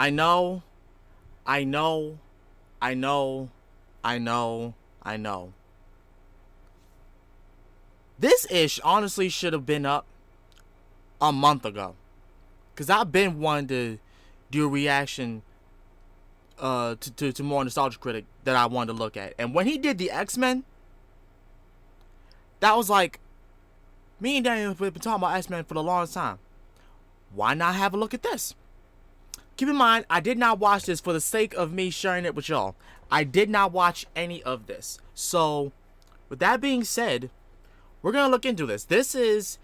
I know, I know, I know, I know, I know. This ish honestly should have been up a month ago. Because I've been wanting to do a reaction to more Nostalgia Critic that I wanted to look at. And when he did the X-Men, that was like, me and Daniel have been talking about X-Men for the longest time. Why not have a look at this? Keep in mind, I did not watch this for the sake of me sharing it with y'all. I did not watch any of this. So, with that being said, we're going to look into this. This is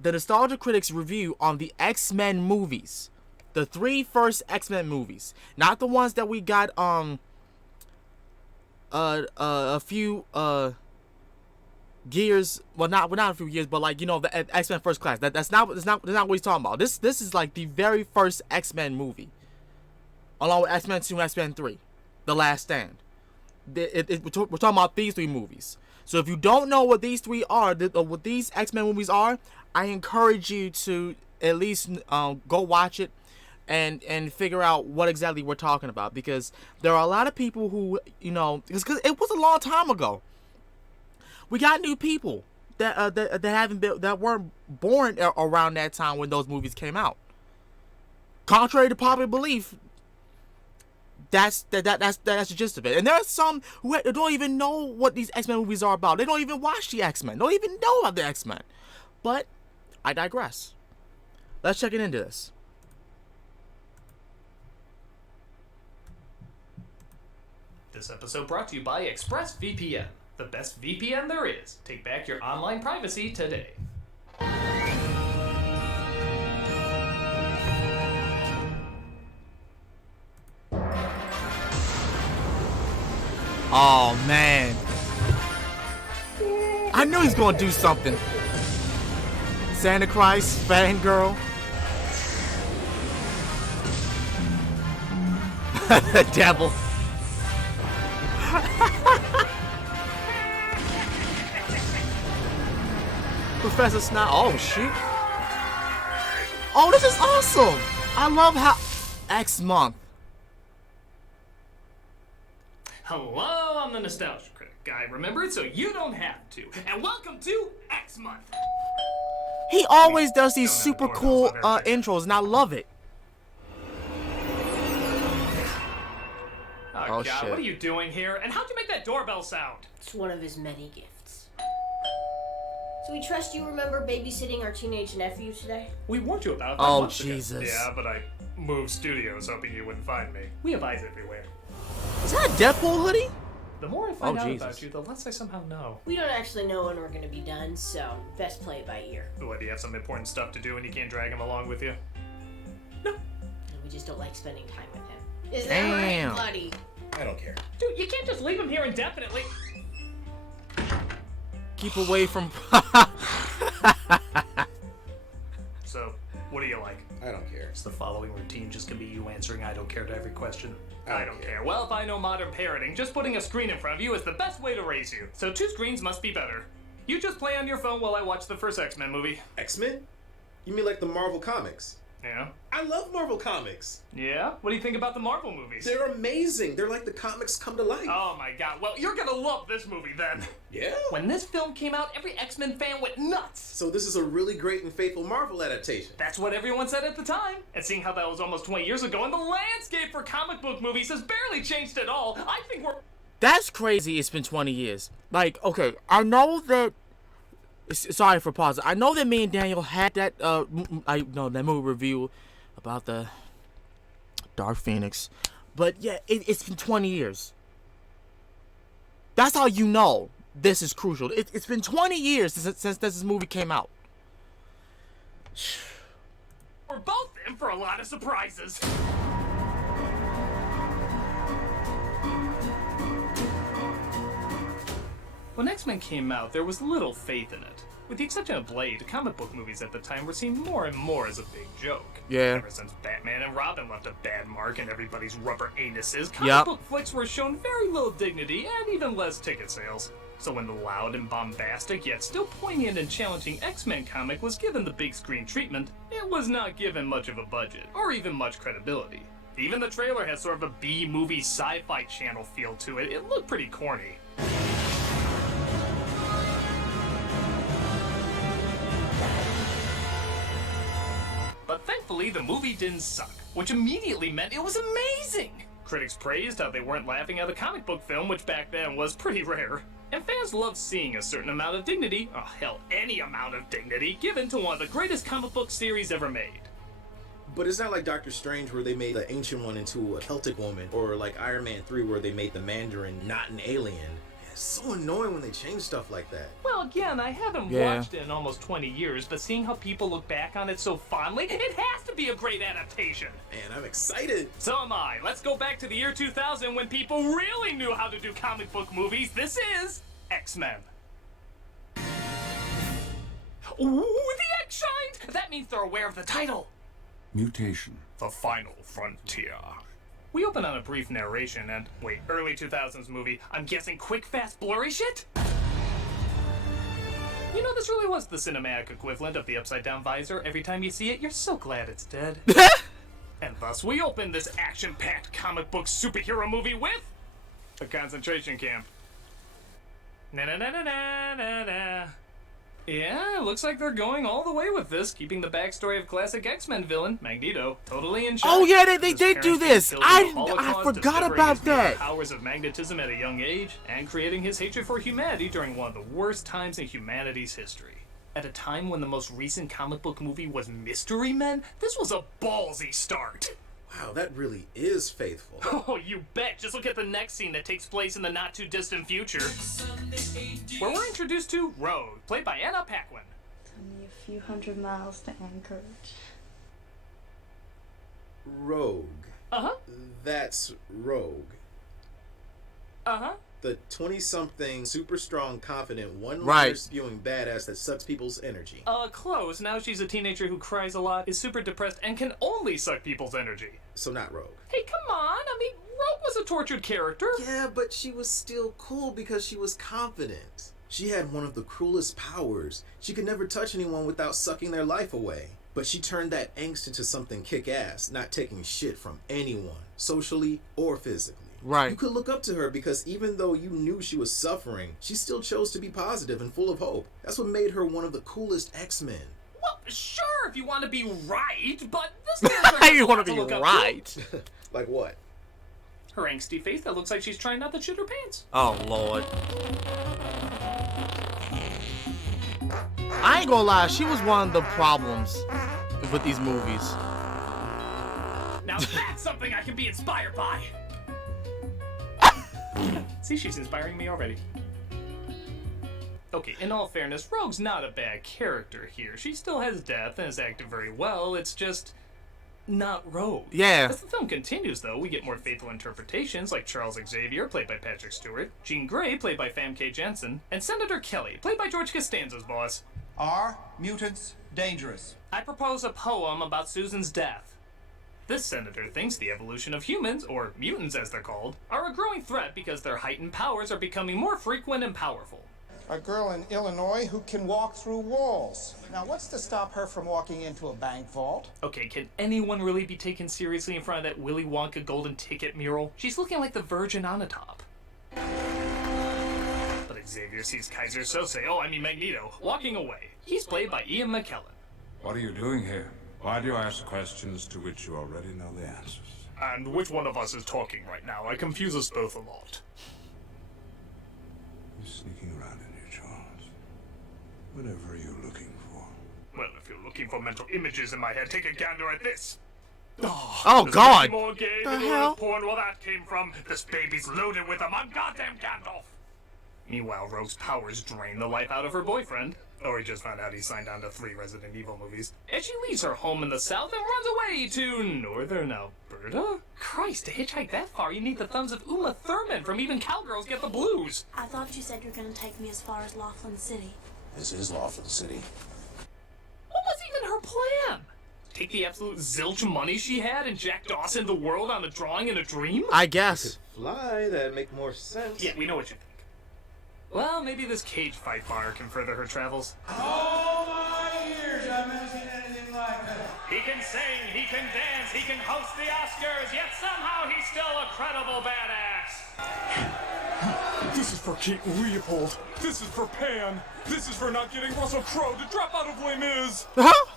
the Nostalgia Critics review on the X-Men movies. The 3 first X-Men movies. Not the ones that we got a few years, well not a few years, but like, you know, the X-Men First Class. That's not what he's talking about. This is like the very first X-Men movie, along with X-Men 2 and X-Men 3, The Last Stand. We're talking about these 3 movies. So if you don't know what these 3 are, what these X-Men movies are, I encourage you to at least go watch it and figure out what exactly we're talking about, because there are a lot of people who, you know, because it was a long time ago. We got new people that weren't born around that time when those movies came out. Contrary to popular belief, that's the gist of it. And there are some who don't even know what these X-Men movies are about. They don't even watch the X-Men. They don't even know about the X-Men. But I digress. Let's check into this. This episode brought to you by ExpressVPN, the best VPN there is. Take back your online privacy today. Oh man, I knew he's gonna do something. Santa Christ, fangirl. The devil. Professor Snot. Oh shoot. Oh, this is awesome. I love how X month. Hello, I'm the Nostalgia Critic guy. Remember it so you don't have to. And welcome to X Month. He always does these super cool intros, and I love it. Oh God, shit. What are you doing here? And how'd you make that doorbell sound? It's one of his many gifts. So we trust you remember babysitting our teenage nephew today? We warned you about that. Oh, months ago. Jesus. Yeah, but I moved studios hoping you wouldn't find me. We have eyes everywhere. Is that a Deadpool hoodie? The more I find out Jesus. about you, the less I somehow know. We don't actually know when we're gonna be done, so best play it by ear. What, do you have some important stuff to do and you can't drag him along with you? No. And we just don't like spending time with him. Is that Damn. right, buddy? I don't care. Dude, you can't just leave him here indefinitely. Keep away from. So, what do you like? I don't care. Is the following routine just gonna be you answering I don't care to every question? I don't care. Well, if I know modern parenting, just putting a screen in front of you is the best way to raise you. So 2 screens must be better. You just play on your phone while I watch the first X-Men movie. X-Men? You mean like the Marvel comics? Yeah? I love Marvel comics. Yeah? What do you think about the Marvel movies? They're amazing. They're like the comics come to life. Oh my God. Well, you're gonna love this movie then. Yeah? When this film came out, every X-Men fan went nuts. So this is a really great and faithful Marvel adaptation. That's what everyone said at the time. And seeing how that was almost 20 years ago, and the landscape for comic book movies has barely changed at all, I think we're... That's crazy. It's been 20 years. Like, okay, I know that. Sorry for pausing. I know that me and Daniel had that that movie review about the Dark Phoenix, but yeah, it's been 20 years. That's how you know this is crucial. It's been 20 years since this movie came out. We're both in for a lot of surprises. When X-Men came out, there was little faith in it. With the exception of Blade, comic book movies at the time were seen more and more as a big joke. Yeah. Ever since Batman and Robin left a bad mark in everybody's rubber anuses, comic book flicks were shown very little dignity and even less ticket sales. So when the loud and bombastic, yet still poignant and challenging X-Men comic was given the big screen treatment, it was not given much of a budget, or even much credibility. Even the trailer has sort of a B-movie sci-fi channel feel to it. It looked pretty corny. But thankfully, the movie didn't suck, which immediately meant it was amazing! Critics praised how they weren't laughing at a comic book film, which back then was pretty rare. And fans loved seeing a certain amount of dignity, oh hell, any amount of dignity, given to one of the greatest comic book series ever made. But it's not like Doctor Strange where they made the Ancient One into a Celtic woman, or like Iron Man 3 where they made the Mandarin not an alien. It's so annoying when they change stuff like that. Well, again, I haven't watched it in almost 20 years, but seeing how people look back on it so fondly, it has to be a great adaptation. Man, I'm excited. So am I. Let's go back to the year 2000 when people really knew how to do comic book movies. This is X-Men. Ooh, the X shined! That means they're aware of the title. Mutation. The Final Frontier. We open on a brief narration and, wait, early 2000s movie, I'm guessing quick, fast, blurry shit? You know, this really was the cinematic equivalent of the upside-down visor. Every time you see it, you're so glad it's dead. And thus we open this action-packed comic book superhero movie with a concentration camp. Na-na-na-na-na-na-na. Yeah, looks like they're going all the way with this, keeping the backstory of classic X-Men villain, Magneto, totally in check. Oh yeah, they did do this. I forgot about that. Powers of magnetism at a young age, and creating his hatred for humanity during one of the worst times in humanity's history. At a time when the most recent comic book movie was Mystery Men, this was a ballsy start. Wow, that really is faithful. Oh, you bet. Just look at the next scene that takes place in the not-too-distant future, where we're introduced to Rogue, played by Anna Paquin. Only a few hundred miles to Anchorage. Rogue. Uh-huh. That's Rogue. Uh-huh. The 20-something, super strong, confident, one-liner Right. spewing badass that sucks people's energy. Close. Now she's a teenager who cries a lot, is super depressed, and can only suck people's energy. So not Rogue. Hey, come on. I mean, Rogue was a tortured character. Yeah, but she was still cool because she was confident. She had one of the cruelest powers. She could never touch anyone without sucking their life away. But she turned that angst into something kick-ass, not taking shit from anyone, socially or physically. Right. You could look up to her because even though you knew she was suffering, she still chose to be positive and full of hope. That's what made her one of the coolest X-Men. Well, sure, if you want to be right, but this character You want has to a be lot look up right. to. Like what? Her angsty face that looks like she's trying not to shit her pants. Oh Lord. I ain't gonna lie, she was one of the problems with these movies. Now that's something I can be inspired by. See, she's inspiring me already. Okay, in all fairness, Rogue's not a bad character here. She still has depth and is acted very well. It's just not Rogue. Yeah. As the film continues, though, we get more faithful interpretations like Charles Xavier, played by Patrick Stewart, Jean Grey, played by Famke Janssen, and Senator Kelly, played by George Costanza's boss. Are mutants dangerous? I propose a poem about Susan's death. This senator thinks the evolution of humans, or mutants as they're called, are a growing threat because their heightened powers are becoming more frequent and powerful. A girl in Illinois who can walk through walls. Now, what's to stop her from walking into a bank vault? Okay, can anyone really be taken seriously in front of that Willy Wonka golden ticket mural? She's looking like the Virgin on the top. But Xavier sees Kaiser Sose, Magneto, walking away. He's played by Ian McKellen. What are you doing here? Why do you ask questions to which you already know the answers? And which one of us is talking right now? I confuse us both a lot. You're sneaking around in here, Charles. Whatever are you looking for? Well, if you're looking for mental images in my head, take a gander at this. Oh There's God. more gay The than hell? porn where that came from. This baby's loaded with them. I'm goddamn Gandalf. Meanwhile, Rogue's powers drain the life out of her boyfriend. Or he just found out he signed on to 3 Resident Evil movies. And she leaves her home in the south and runs away to northern Alberta? Christ, to hitchhike that far, you need the thumbs of Uma Thurman from Even Cowgirls Get the Blues. I thought you said you were gonna take me as far as Laughlin City. This is Laughlin City. What was even her plan? Take the absolute zilch money she had and Jack Dawson the world on a drawing in a dream? I guess. Fly, that'd make more sense. Yeah, we know what you think. Well, maybe this cage fight bar can further her travels. All my years, I've never seen anything like that. He can sing, he can dance, he can host the Oscars, yet somehow he's still a credible badass. This is for King Leopold. This is for Pan. This is for not getting Russell Crowe to drop out of Les Mis.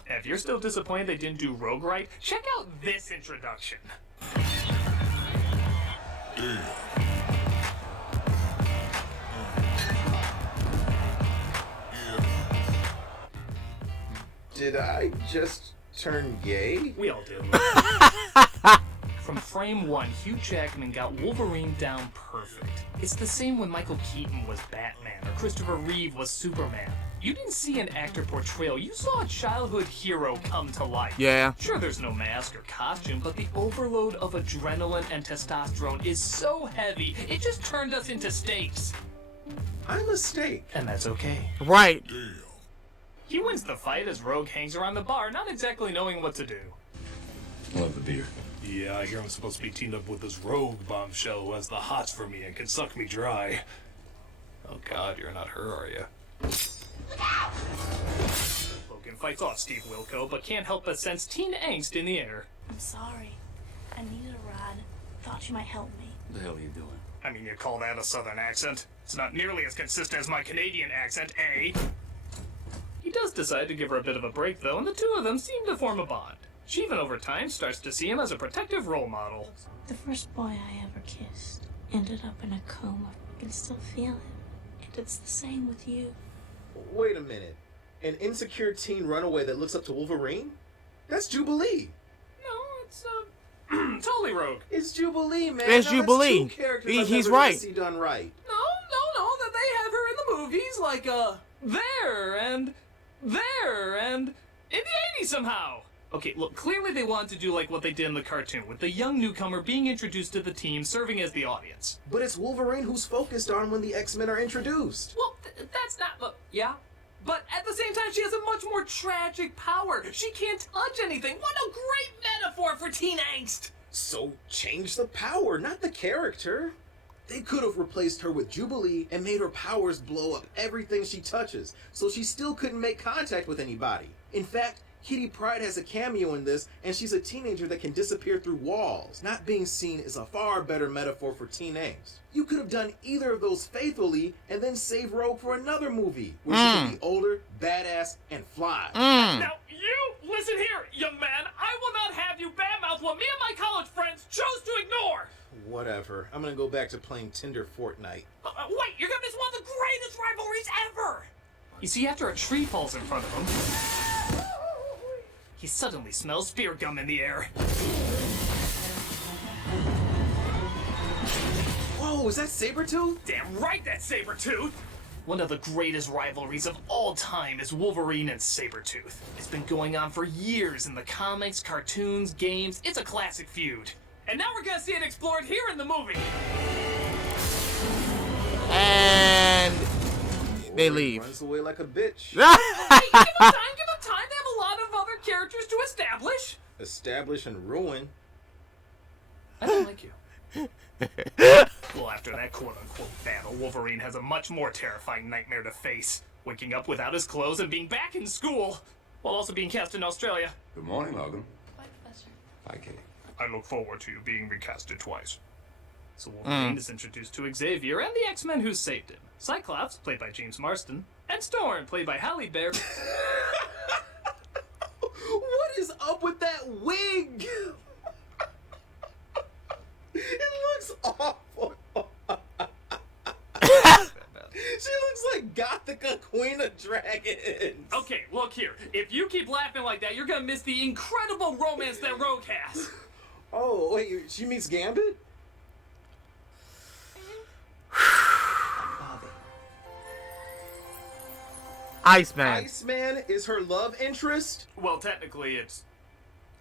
If you're still disappointed they didn't do Rogue right, check out this introduction. Did I just turn gay? We all do. From frame one, Hugh Jackman got Wolverine down perfect. It's the same when Michael Keaton was Batman or Christopher Reeve was Superman. You didn't see an actor portrayal, you saw a childhood hero come to life. Yeah. Sure, there's no mask or costume, but the overload of adrenaline and testosterone is so heavy, it just turned us into steaks. I'm a steak. And that's okay. Right. He wins the fight as Rogue hangs around the bar, not exactly knowing what to do. Love the beer. Yeah, I hear I'm supposed to be teamed up with this rogue bombshell who has the hots for me and can suck me dry. Oh god, you're not her, are you? Logan fights off Steve Wilco, but can't help but sense teen angst in the air. I'm sorry. I needed a ride. Thought you might help me. What the hell are you doing? I mean, you call that a southern accent? It's not nearly as consistent as my Canadian accent, eh? He does decide to give her a bit of a break, though, and the two of them seem to form a bond. She even over time starts to see him as a protective role model. The first boy I ever kissed ended up in a coma. I can still feel it. And it's the same with you. Wait a minute. An insecure teen runaway that looks up to Wolverine? That's Jubilee. No, it's, totally Rogue. It's Jubilee, man. It's Now, Jubilee. That's two characters I've He's never right. See done right. No, that they have her in the movies, like, there, and in the 80s somehow. Okay, look, clearly they wanted to do like what they did in the cartoon, with the young newcomer being introduced to the team, serving as the audience. But it's Wolverine who's focused on when the X-Men are introduced. Well, that's not, yeah. But at the same time, she has a much more tragic power. She can't touch anything. What a great metaphor for teen angst. So change the power, not the character. They could have replaced her with Jubilee and made her powers blow up everything she touches, so she still couldn't make contact with anybody. In fact, Kitty Pryde has a cameo in this, and she's a teenager that can disappear through walls. Not being seen is a far better metaphor for teen angst. You could have done either of those faithfully and then save Rogue for another movie, where she could be older, badass, and fly. Now, you, listen here, young man. I will not have you badmouth what me and my college friends chose to ignore. Whatever. I'm gonna go back to playing Tinder Fortnite. Wait, you're gonna miss one of the greatest rivalries ever! You see, after a tree falls in front of him, he suddenly smells spear gum in the air. Whoa, is that Sabretooth? Damn right that's Sabretooth! One of the greatest rivalries of all time is Wolverine and Sabretooth. It's been going on for years in the comics, cartoons, games. It's a classic feud. And now we're gonna see it explored here in the movie. And they leave. Runs away like a bitch. Hey, give them time. They have a lot of other characters to establish. Establish and ruin. I don't like you. Well, after that quote-unquote battle, Wolverine has a much more terrifying nightmare to face. Waking up without his clothes and being back in school, while also being cast in Australia. Good morning, Logan. Bye, Professor. Hi, Kitty. I look forward to you being recasted twice. So Wolverine is introduced to Xavier and the X-Men who saved him. Cyclops, played by James Marsden, and Storm, played by Halle Berry. What is up with that wig? It looks awful. She looks like Gothica Queen of Dragons. Okay, look here. If you keep laughing like that, you're gonna miss the incredible romance that Rogue has. Oh, wait, she meets Gambit? Iceman. Iceman is her love interest? Well, technically, it's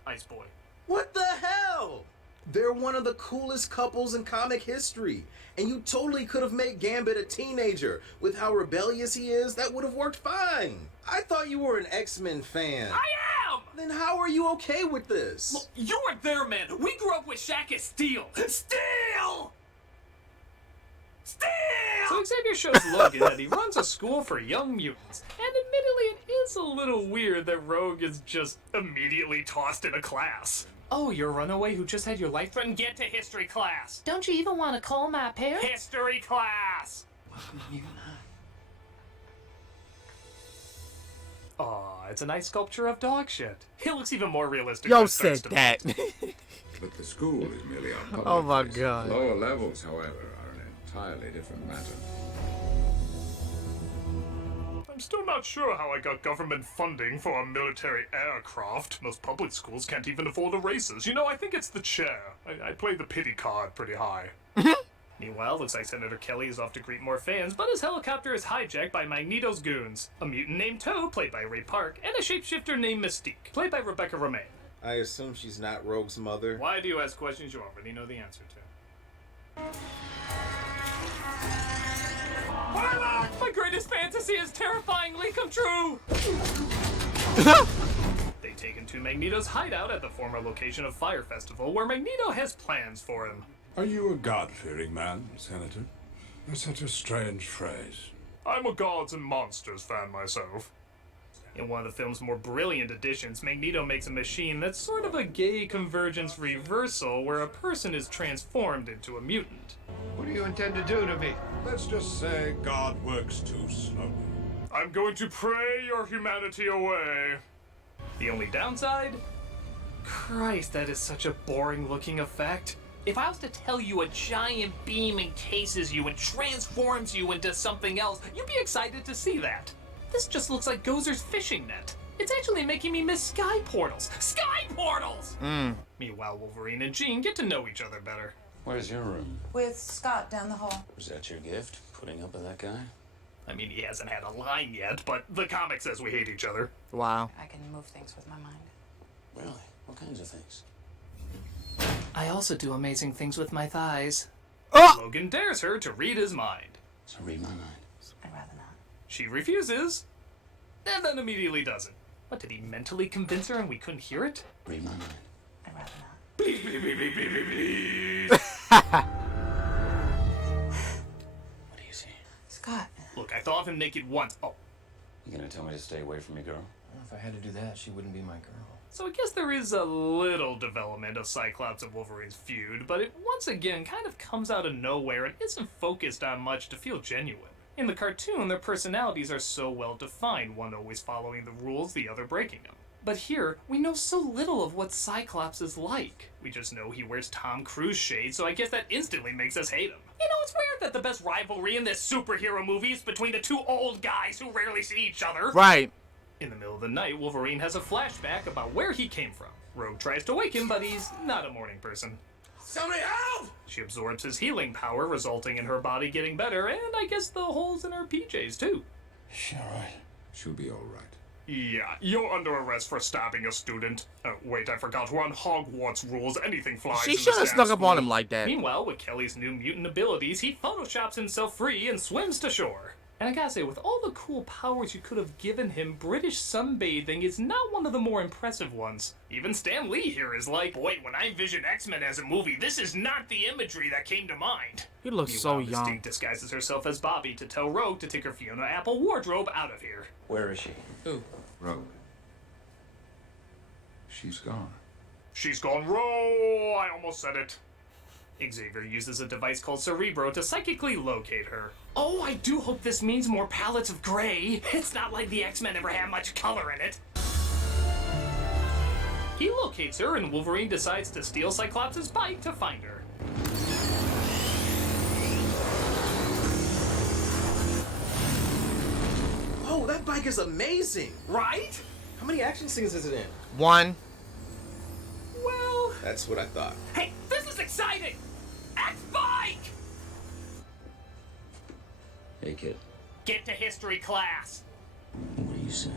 Ice Boy. What the hell? They're one of the coolest couples in comic history. And you totally could have made Gambit a teenager. With how rebellious he is, that would have worked fine. I thought you were an X-Men fan. I am! Then how are you okay with this? Look, you weren't there, man. We grew up with Shaq as Steel. Steel! So Xavier shows Logan that he runs a school for young mutants, and admittedly it is a little weird that Rogue is just immediately tossed in a class. Oh, you're a runaway who just had your life threatened? Get to history class! Don't you even want to call my parents? History class! Aw, it's a nice sculpture of dog shit. It looks even more realistic. Yo said that. But the school is merely a public Oh my place. god. Lower levels, however, are an entirely different matter. I'm still not sure how I got government funding for a military aircraft. Most public schools can't even afford erasers. You know, I think it's the chair. I played the pity card pretty high. Meanwhile, looks like Senator Kelly is off to greet more fans, but his helicopter is hijacked by Magneto's goons. A mutant named Toad, played by Ray Park, and a shapeshifter named Mystique, played by Rebecca Romijn. I assume she's not Rogue's mother. Why do you ask questions you already know the answer to? My greatest fantasy is terrifyingly come true! They take him to Magneto's hideout at the former location of Fire Festival, where Magneto has plans for him. Are you a God-fearing man, Senator? That's such a strange phrase. I'm a Gods and Monsters fan myself. In one of the film's more brilliant additions, Magneto makes a machine that's sort of a gay convergence reversal where a person is transformed into a mutant. What do you intend to do to me? Let's just say God works too slowly. I'm going to pray your humanity away. The only downside? Christ, that is such a boring-looking effect. If I was to tell you a giant beam encases you and transforms you into something else, you'd be excited to see that. This just looks like Gozer's fishing net. It's actually making me miss sky portals. Sky portals! Meanwhile, Wolverine and Jean get to know each other better. Where's your room? With Scott down the hall. Was that your gift? Putting up with that guy? I mean, he hasn't had a line yet, but the comic says we hate each other. Wow. I can move things with my mind. Really? What kinds of things? I also do amazing things with my thighs. Oh! Logan dares her to read his mind. So read my mind. I'd rather not. She refuses, and then immediately doesn't. What, did he mentally convince her and we couldn't hear it? Read my mind. I'd rather not. Please, please, please, please, please, please. What do you see? Scott. Look, I thought of him naked once. Oh. You gonna tell me to stay away from your girl? Well, if I had to do that, she wouldn't be my girl. So I guess there is a little development of Cyclops and Wolverine's feud, but it once again kind of comes out of nowhere and isn't focused on much to feel genuine. In the cartoon, their personalities are so well defined, one always following the rules, the other breaking them. But here, we know so little of what Cyclops is like. We just know he wears Tom Cruise shades, so I guess that instantly makes us hate him. You know, it's weird that the best rivalry in this superhero movie is between the two old guys who rarely see each other. Right. In the middle of the night, Wolverine has a flashback about where he came from. Rogue tries to wake him, but he's not a morning person. Somebody help! She absorbs his healing power, resulting in her body getting better, and I guess the holes in her PJs, too. Is she alright? She'll be alright. Yeah, you're under arrest for stabbing a student. Wait, I forgot, we're on Hogwarts rules. Anything flies She in should the have stab snuck up school. on him like that. Meanwhile, with Kelly's new mutant abilities, he photoshops himself free and swims to shore. And I gotta say, with all the cool powers you could have given him, British sunbathing is not one of the more impressive ones. Even Stan Lee here is like, boy, when I envisioned X-Men as a movie, this is not the imagery that came to mind. He looks so Meanwhile, young. Mystique disguises herself as Bobby to tell Rogue to take her Fiona Apple wardrobe out of here. Where is she? Who? Rogue. She's gone. She's gone row! I almost said it. Xavier uses a device called Cerebro to psychically locate her. Oh, I do hope this means more palettes of gray. It's not like the X-Men ever had much color in it. He locates her, and Wolverine decides to steal Cyclops' bike to find her. Whoa, that bike is amazing! Right? How many action scenes is it in? One. Well... That's what I thought. Hey, this is exciting! X-Bike! Hey, kid. Get to history class! What do you say?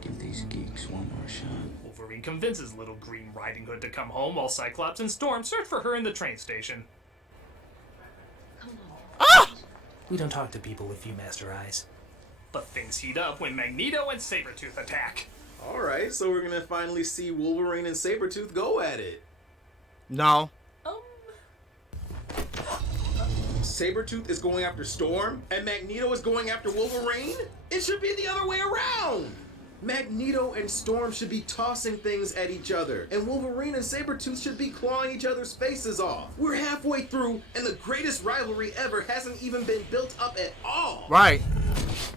Give these geeks one more shot. Wolverine convinces Little Green Riding Hood to come home while Cyclops and Storm search for her in the train station. Ah! We don't talk to people with Viewmaster eyes. But things heat up when Magneto and Sabretooth attack. Alright, so we're gonna finally see Wolverine and Sabretooth go at it. No. Sabretooth is going after Storm and Magneto is going after Wolverine? It should be the other way around! Magneto and Storm should be tossing things at each other, and Wolverine and Sabretooth should be clawing each other's faces off. We're halfway through, and the greatest rivalry ever hasn't even been built up at all. Right.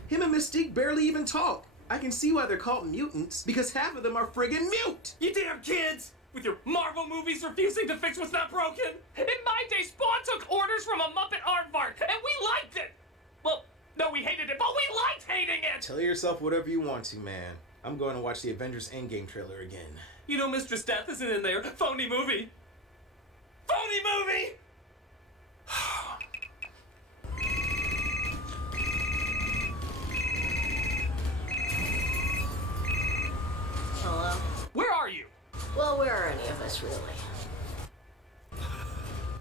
Him and Mystique barely even talk. I can see why they're called mutants, because half of them are friggin' mute! You damn kids! With your Marvel movies refusing to fix what's not broken! In my day, Spawn took orders from a Muppet aardvark, and we liked it! Well, no, we hated it, but we liked hating it! Tell yourself whatever you want to, man. I'm going to watch the Avengers Endgame trailer again. You know Mistress Death isn't in there. Phony movie! Phony movie! Hello? Where are you? Well, where are any of us, really?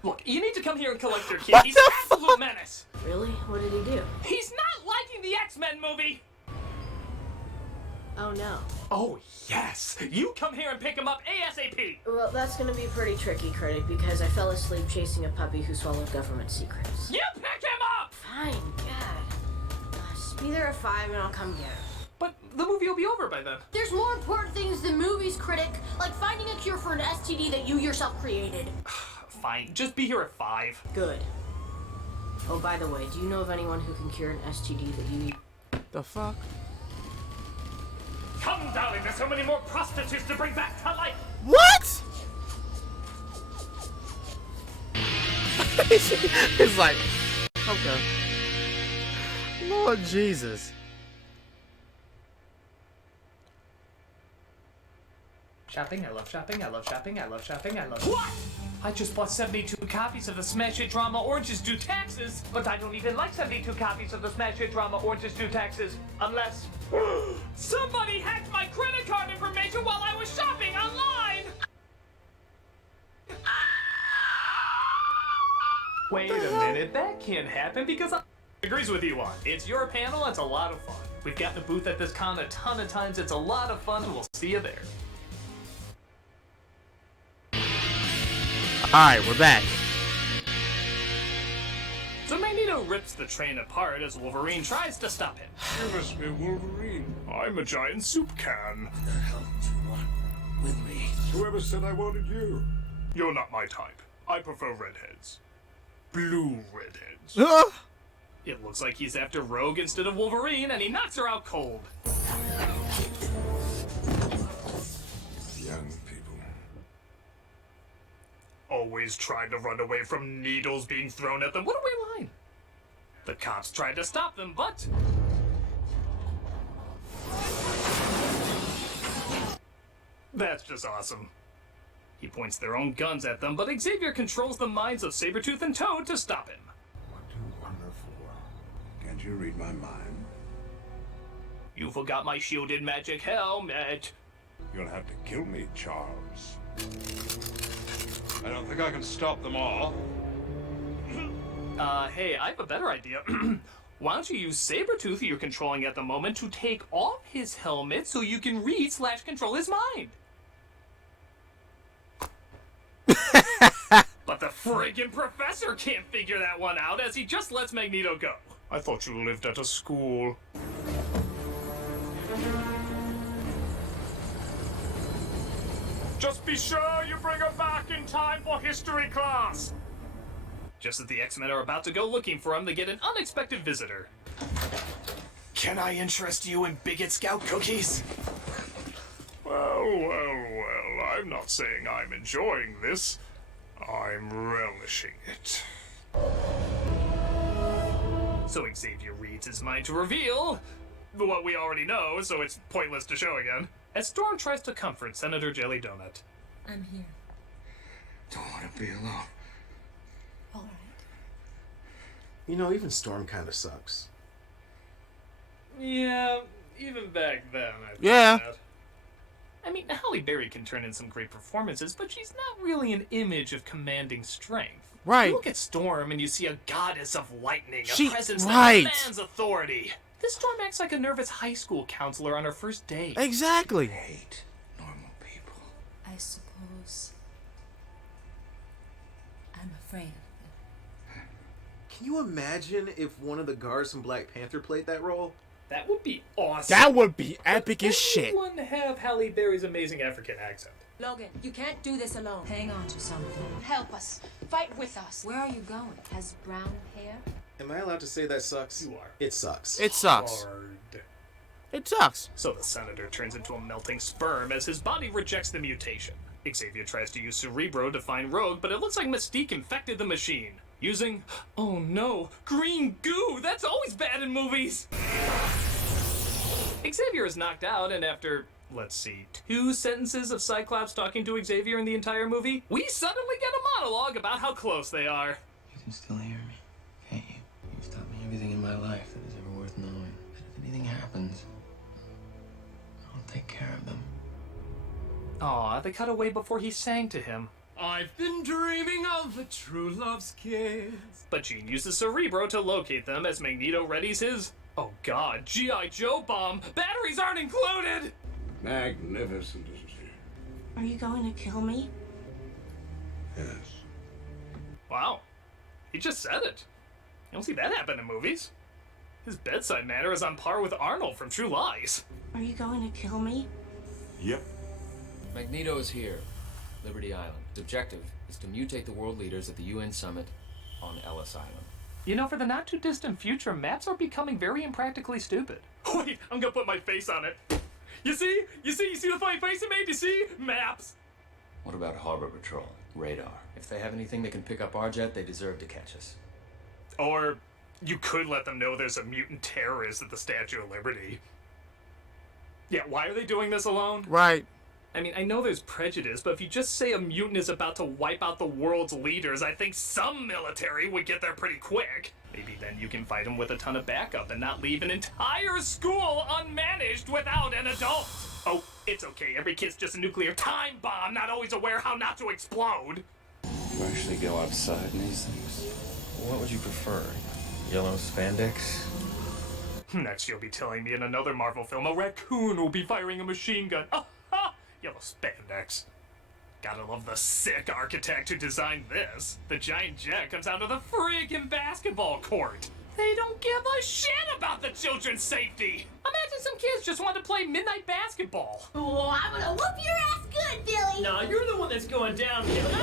Look, you need to come here and collect your kid. What He's the an absolute menace! Really? What did he do? He's not liking the X-Men movie! Oh, no. Oh, yes! You come here and pick him up ASAP! Well, that's gonna be pretty tricky, Critic, because I fell asleep chasing a puppy who swallowed government secrets. You pick him up! Fine, God. Just be there at 5 and I'll come get her. But the movie will be over by then. There's more important things than movies, Critic, like finding a cure for an STD that you yourself created. Fine, just be here at 5. Good. Oh, by the way, do you know of anyone who can cure an STD that you... The fuck? Come, darling, there's so many more prostitutes to bring back to life! What? It's like, okay. Lord Jesus. Shopping, I love shopping, I love shopping, I love shopping, I love... What? I just bought 72 copies of the Smash Hit Drama Orange is Due Taxes, but I don't even like 72 copies of the Smash Hit Drama Orange is Due Taxes, unless... Somebody hacked my credit card information while I was shopping online! Wait a minute, that can't happen because I agrees with you on. It's your panel, it's a lot of fun. We've gotten a booth at this con a ton of times, it's a lot of fun, and we'll see you there. Alright, we're back. So Magneto rips the train apart as Wolverine tries to stop him. You must be Wolverine. I'm a giant soup can. The hell do you want with me? Whoever said I wanted you? You're not my type. I prefer redheads. Blue redheads. It looks like he's after Rogue instead of Wolverine, and he knocks her out cold. Young people. Always tried to run away from needles being thrown at them. What a weird line. The cops tried to stop them, but... That's just awesome. He points their own guns at them, but Xavier controls the minds of Sabretooth and Toad to stop him. What a wonderful. Can't you read my mind? You forgot my shielded magic helmet. You'll have to kill me, Charles. I don't think I can stop them all. Hey, I have a better idea. Why don't you use Sabretooth, who you're controlling at the moment, to take off his helmet so you can read/control his mind? But the friggin' professor can't figure that one out as he just lets Magneto go. I thought you lived at a school. Just be sure you bring her back in time for history class. Just as the X-Men are about to go looking for him, they get an unexpected visitor. Can I interest you in Bigot Scout cookies? Well, I'm not saying I'm enjoying this. I'm relishing it. So Xavier reads his mind to reveal what we already know, so it's pointless to show again. As Storm tries to comfort Senator Jelly Donut. I'm here. Don't want to be alone. All right. You know, even Storm kind of sucks. Yeah, even back then, I thought Yeah. that. I mean, Halle Berry can turn in some great performances, but she's not really an image of commanding strength. Right. You look at Storm and you see a goddess of lightning, She- a presence right. that demands authority. This Storm acts like a nervous high school counselor on her first date. Exactly. Hate normal people. I suppose I'm afraid of Can you imagine if one of the guards from Black Panther played that role? That would be awesome. That would be epic as shit. Everyone have Halle Berry's amazing African accent. Logan, you can't do this alone. Hang on to something. Help us. Fight with us. Where are you going? Has brown hair? Am I allowed to say that sucks? You are. It sucks. It sucks. Hard. It sucks. So the Senator turns into a melting sperm as his body rejects the mutation. Xavier tries to use Cerebro to find Rogue, but it looks like Mystique infected the machine. Using, oh no, green goo! That's always bad in movies! Xavier is knocked out, and after, let's see, 2 sentences of Cyclops talking to Xavier in the entire movie, we suddenly get a monologue about how close they are. You can still hear me, can't you? You've taught me everything in my life that is ever worth knowing. But if anything happens, I'll take care of them. Aw, they cut away before he sang to him. I've been dreaming of a true love's kiss. But Jean uses Cerebro to locate them as Magneto readies his, oh god, G.I. Joe bomb! Batteries aren't included! Magnificent, isn't he? Are you going to kill me? Yes. Wow. He just said it. You don't see that happen in movies. His bedside manner is on par with Arnold from True Lies. Are you going to kill me? Yep. Magneto is here, Liberty Island. His objective is to mutate the world leaders at the UN summit on Ellis Island. You know, for the not-too-distant future, maps are becoming very impractically stupid. Wait, I'm gonna put my face on it. You see the funny face it made? You see? Maps. What about Harbor Patrol? Radar. If they have anything that can pick up our jet, they deserve to catch us. Or you could let them know there's a mutant terrorist at the Statue of Liberty. Yeah, why are they doing this alone? Right. I mean, I know there's prejudice, but if you just say a mutant is about to wipe out the world's leaders, I think some military would get there pretty quick. Maybe then you can fight them with a ton of backup and not leave an entire school unmanaged without an adult. Oh, it's okay. Every kid's just a nuclear time bomb, not always aware how not to explode. You actually go outside in these things? What would you prefer? Yellow spandex? Next you'll be telling me in another Marvel film a raccoon will be firing a machine gun. Oh, ha! Yellow spandex. Gotta love the sick architect who designed this. The giant jet comes out of the freaking basketball court. They don't give a shit about the children's safety. Imagine some kids just want to play midnight basketball. Oh, I'm gonna whoop your ass good, Billy! No, you're the one that's going down, Billy.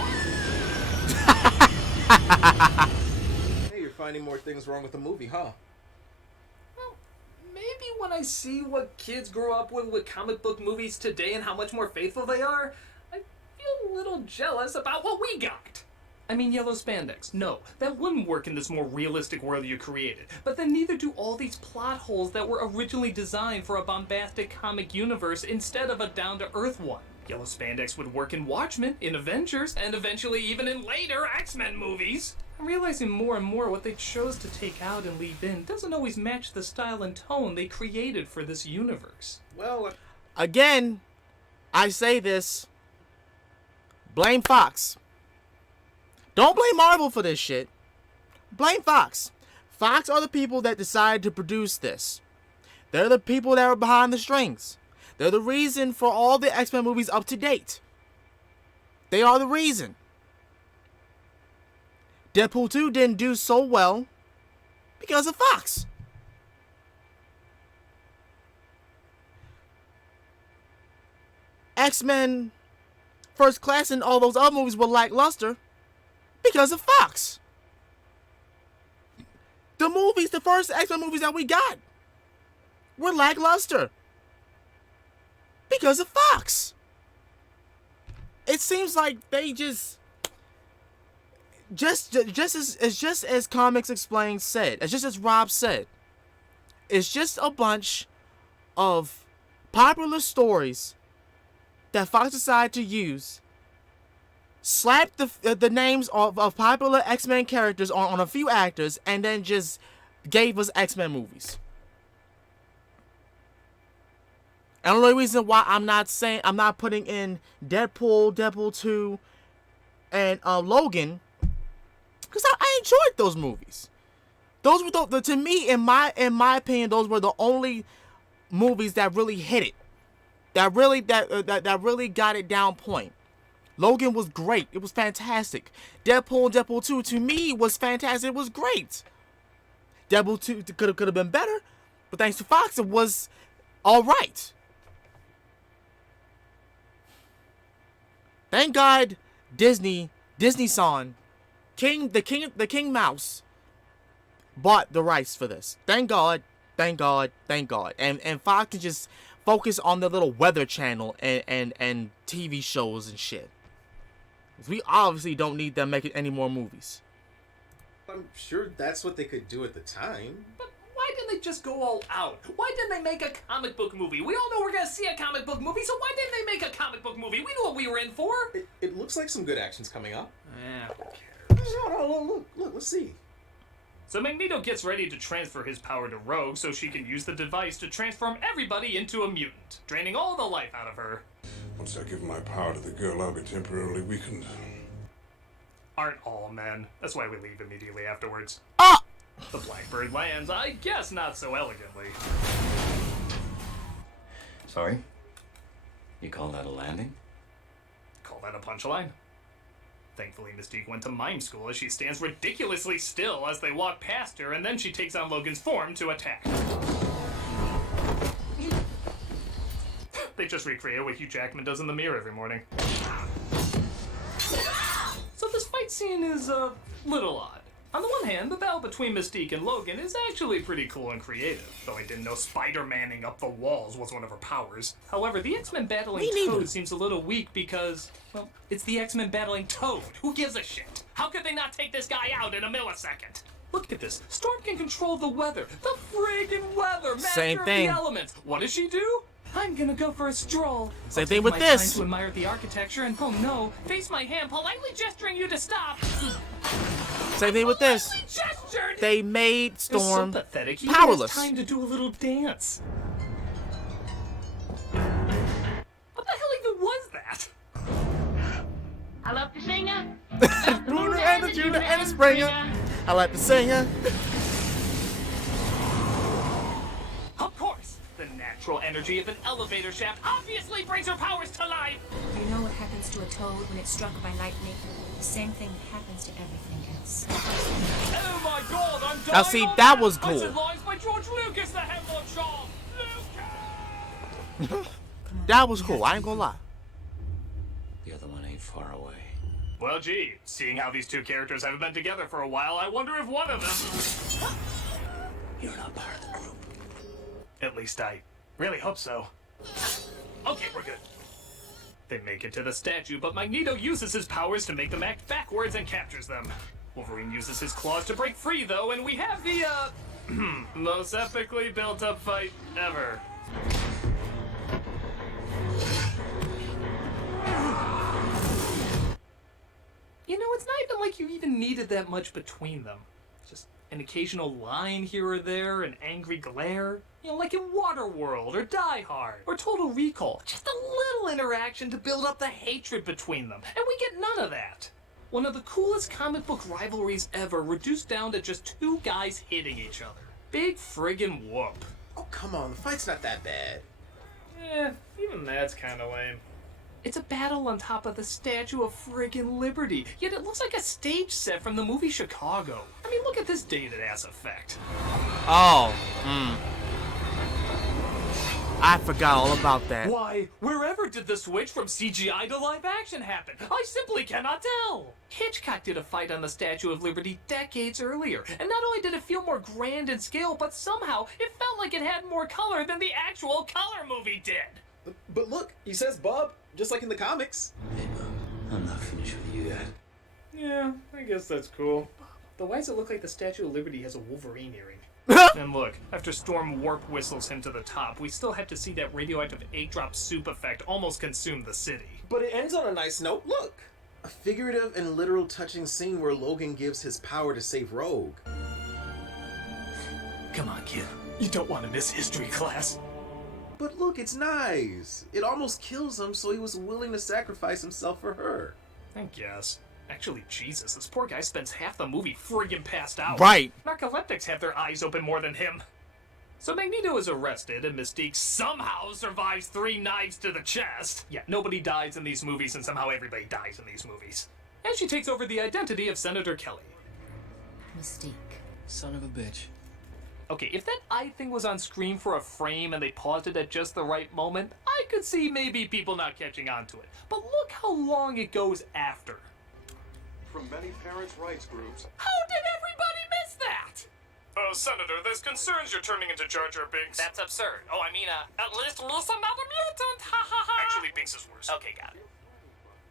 Hey, you're finding more things wrong with the movie, huh? Maybe when I see what kids grow up with comic book movies today and how much more faithful they are, I feel a little jealous about what we got. I mean, yellow spandex. No, that wouldn't work in this more realistic world you created. But then neither do all these plot holes that were originally designed for a bombastic comic universe instead of a down-to-earth one. Yellow spandex would work in Watchmen, in Avengers, and eventually even in later X-Men movies. I'm realizing more and more what they chose to take out and leave in doesn't always match the style and tone they created for this universe. Well, again, I say this. Blame Fox. Don't blame Marvel for this shit. Blame Fox. Fox are the people that decided to produce this. They're the people that are behind the strings. They're the reason for all the X-Men movies up to date. They are the reason. Deadpool 2 didn't do so well because of Fox. X-Men First Class and all those other movies were lackluster because of Fox. The first X-Men movies that we got were lackluster because of Fox. It seems like they just as Comics Explained said, just as Rob said, it's just a bunch of popular stories that Fox decided to use, slap the names of popular X-Men characters on a few actors, and then just gave us X-Men movies. And the only reason why I'm not putting in Deadpool 2, and Logan, because I enjoyed those movies. Those were to me, in my opinion, those were the only movies that really hit it. That really got it down point. Logan was great. It was fantastic. Deadpool and Deadpool 2 to me was fantastic. It was great. Deadpool 2 could have been better, but thanks to Fox, it was all right. Thank God Disney-san, the King Mouse bought the rights for this. Thank God. And Fox can just focus on the little weather channel and TV shows and shit. We obviously don't need them making any more movies. I'm sure that's what they could do at the time. But why didn't they just go all out? Why didn't they make a comic book movie? We all know we're gonna see a comic book movie, so why didn't they make a comic book movie? We knew what we were in for. It looks like some good action's coming up. Who cares? No, look, let's see. So Magneto gets ready to transfer his power to Rogue so she can use the device to transform everybody into a mutant, draining all the life out of her. Once I give my power to the girl, I'll be temporarily weakened. Aren't all men. That's why we leave immediately afterwards. Ah! The Blackbird lands, I guess not so elegantly. Sorry? You call that a landing? Call that a punchline? Thankfully, Mystique went to mime school as she stands ridiculously still as they walk past her, and then she takes on Logan's form to attack. They just recreate what Hugh Jackman does in the mirror every morning. So this fight scene is a little odd. On the one hand, the battle between Mystique and Logan is actually pretty cool and creative, though I didn't know Spider-Manning up the walls was one of her powers. However, the X-Men battling Toad seems a little weak because, well, it's the X-Men battling Toad. Who gives a shit? How could they not take this guy out in a millisecond? Look at this. Storm can control the weather. The friggin' weather! Master of the elements. What does she do? I'm gonna go for a stroll. Same thing with this. Time to admire the architecture and, oh no, face my hand, politely gesturing you to stop. Same thing with this. Gestured. They made Storm so pathetic. He powerless. has time to do a little dance. What the hell even was that? I love the singer. Bruno and the Judah and the Springer. I like the singer. Of course. The natural energy of an elevator shaft obviously brings her powers to life. You know what happens to a toad when it's struck by lightning? The same thing happens to everything else. Oh my god, I'm dying. Now see, that was cool. Lines by George Lucas, the Hemlock Charm. Lucas! That was cool. I ain't gonna lie. The other one ain't far away. Well, gee, seeing how these two characters haven't been together for a while, I wonder if one of them... You're not part of the group. At least I really hope so. Okay, we're good. They make it to the statue, but Magneto uses his powers to make them act backwards and captures them. Wolverine uses his claws to break free, though, and we have the, most epically built-up fight ever. You know, it's not even like you even needed that much between them. Just an occasional line here or there, an angry glare. You know, like in Waterworld, or Die Hard, or Total Recall. Just a little interaction to build up the hatred between them. And we get none of that. One of the coolest comic book rivalries ever, reduced down to just two guys hitting each other. Big friggin' whoop. Oh, come on, the fight's not that bad. Even that's kinda lame. It's a battle on top of the Statue of friggin' Liberty, yet it looks like a stage set from the movie Chicago. I mean, look at this dated-ass effect. Oh, I forgot all about that. Why, wherever did the switch from CGI to live action happen? I simply cannot tell. Hitchcock did a fight on the Statue of Liberty decades earlier, and not only did it feel more grand in scale, but somehow it felt like it had more color than the actual color movie did. But look, he says Bob, just like in the comics. Hey, Bob, I'm not finished with you yet. Yeah, I guess that's cool. But why does it look like the Statue of Liberty has a Wolverine earring? And look, after Storm warp whistles him to the top, we still have to see that radioactive 8-drop soup effect almost consume the city. But it ends on a nice note. Look, a figurative and literal touching scene where Logan gives his power to save Rogue. Come on, kid. You don't want to miss history class. But look, it's nice. It almost kills him, so he was willing to sacrifice himself for her. I guess. Actually, Jesus, this poor guy spends half the movie friggin' passed out. Right. Narcoleptics have their eyes open more than him. So Magneto is arrested, and Mystique somehow survives 3 knives to the chest. Yeah, nobody dies in these movies, and somehow everybody dies in these movies. And she takes over the identity of Senator Kelly. Mystique. Son of a bitch. Okay, if that eye thing was on screen for a frame and they paused it at just the right moment, I could see maybe people not catching on to it. But look how long it goes after. From many parents' rights groups. How did everybody miss that? Senator, there's concerns you're turning into Jar Jar Binks. That's absurd. Oh, I mean, at least Lisa not a mutant. Ha ha ha. Actually, Binks is worse. Okay, got it.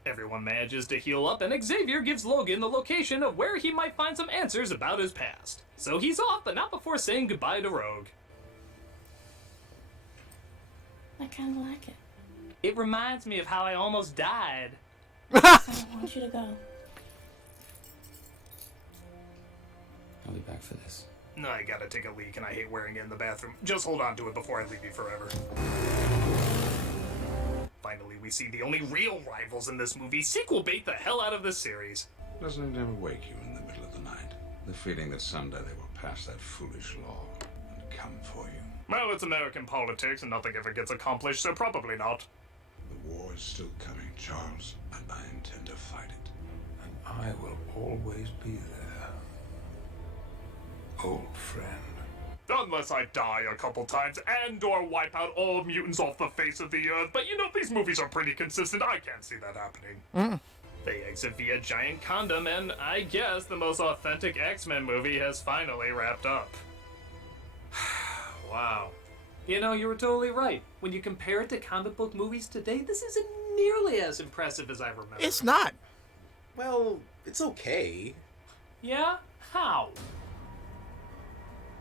Everyone manages to heal up, and Xavier gives Logan the location of where he might find some answers about his past. So he's off, but not before saying goodbye to Rogue. I kind of like it. It reminds me of how I almost died. I don't want you to go. I'll be back for this. No, I gotta take a leak, and I hate wearing it in the bathroom. Just hold on to it before I leave you forever. Finally, we see the only real rivals in this movie sequel bait the hell out of this series. Doesn't it ever wake you in the middle of the night? The feeling that someday they will pass that foolish law and come for you. Well, it's American politics, and nothing ever gets accomplished, so probably not. The war is still coming, Charles, and I intend to fight it. And I will always be there. Old friend. Unless I die a couple times and/or wipe out all mutants off the face of the earth. But you know, these movies are pretty consistent. I can't see that happening. They exit via giant condom, and I guess the most authentic X-Men movie has finally wrapped up. Wow. You know, you were totally right. When you compare it to comic book movies today, this isn't nearly as impressive as I remember. It's not. Well, it's okay. Yeah? How?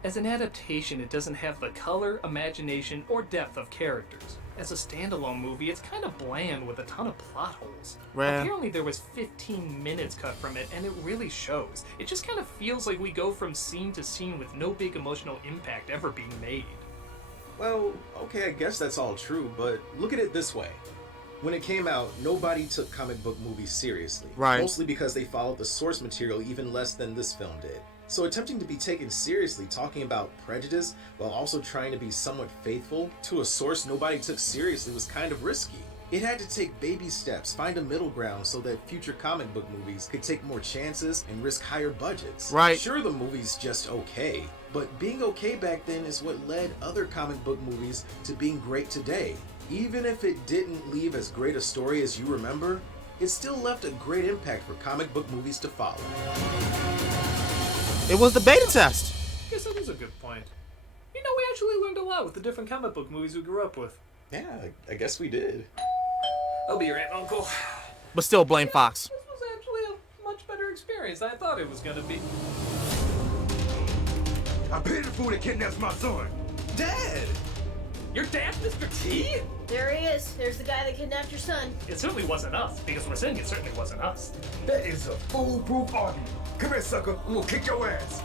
As an adaptation, it doesn't have the color, imagination, or depth of characters. As a standalone movie, it's kind of bland with a ton of plot holes. Well, apparently there was 15 minutes cut from it, and it really shows. It just kind of feels like we go from scene to scene with no big emotional impact ever being made. Well, okay, I guess that's all true, but look at it this way. When it came out, nobody took comic book movies seriously. Right. Mostly because they followed the source material even less than this film did. So attempting to be taken seriously, talking about prejudice, while also trying to be somewhat faithful to a source nobody took seriously was kind of risky. It had to take baby steps, find a middle ground so that future comic book movies could take more chances and risk higher budgets. Right. Sure, the movie's just okay, but being okay back then is what led other comic book movies to being great today. Even if it didn't leave as great a story as you remember, it still left a great impact for comic book movies to follow. It was the beta test. Guess that is a good point. You know, we actually learned a lot with the different comic book movies we grew up with. Yeah, I guess we did. I'll be your aunt, uncle. But still blame Fox. This was actually a much better experience than I thought it was gonna be. I paid the fool that kidnaps my son. Dad! Your dad, Mr. T? There he is. There's the guy that kidnapped your son. It certainly wasn't us, because we're saying it certainly wasn't us. That is a foolproof argument. Come here, sucker. I'm gonna kick your ass.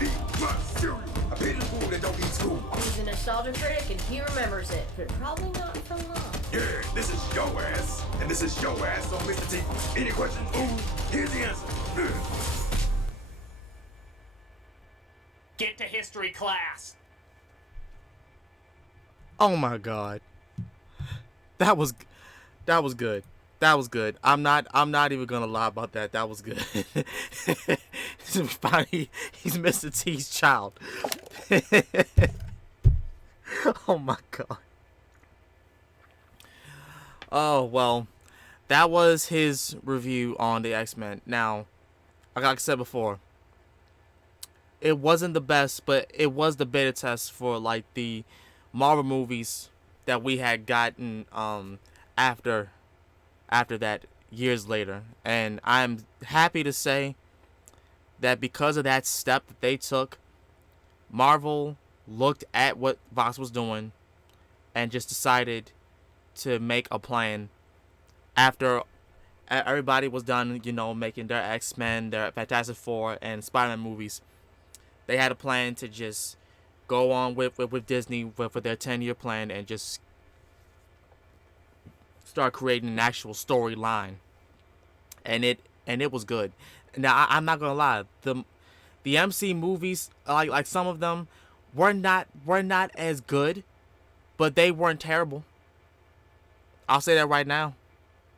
Eat my cereal. I paid the fool that don't eat school. He's a nostalgia critic and he remembers it, but probably not from love. Yeah, this is your ass, and this is your ass on Mr. T. Any questions? Ooh, here's the answer. Get to history class. Oh my god. That was good. That was good. I'm not even gonna lie about that. That was good. Finally, he's Mr. T's child. Oh my god. Oh well, that was his review on the X-Men. Now, like I said before, it wasn't the best, but it was the beta test for like the Marvel movies that we had gotten after that years later. And I'm happy to say that because of that step that they took, Marvel looked at what Fox was doing and just decided to make a plan after everybody was done, you know, making their X-Men, their Fantastic Four, and Spider-Man movies. They had a plan to just go on with Disney with their 10-year plan and just start creating an actual storyline, and it was good. Now I'm not gonna lie, the MC movies, like some of them were not as good, but they weren't terrible. I'll say that right now.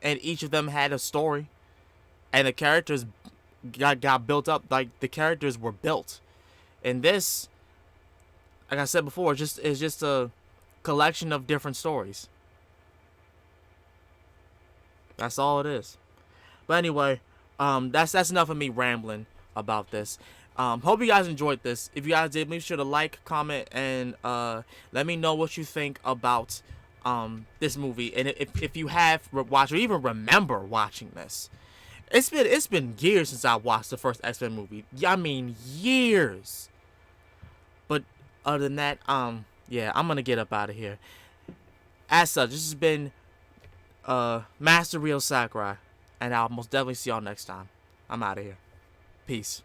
And each of them had a story, and the characters got built up. Like, the characters were built. And this, like I said before, is just a collection of different stories. That's all it is. But anyway, that's enough of me rambling about this. Hope you guys enjoyed this. If you guys did, make sure to like, comment, and let me know what you think about this movie. And if you have watched or even remember watching this, it's been years since I watched the first X-Men movie. I mean, years. But other than that, yeah, I'm gonna get up out of here. As such, this has been Master Ryo Sakurai, and I'll most definitely see y'all next time. I'm out of here. Peace.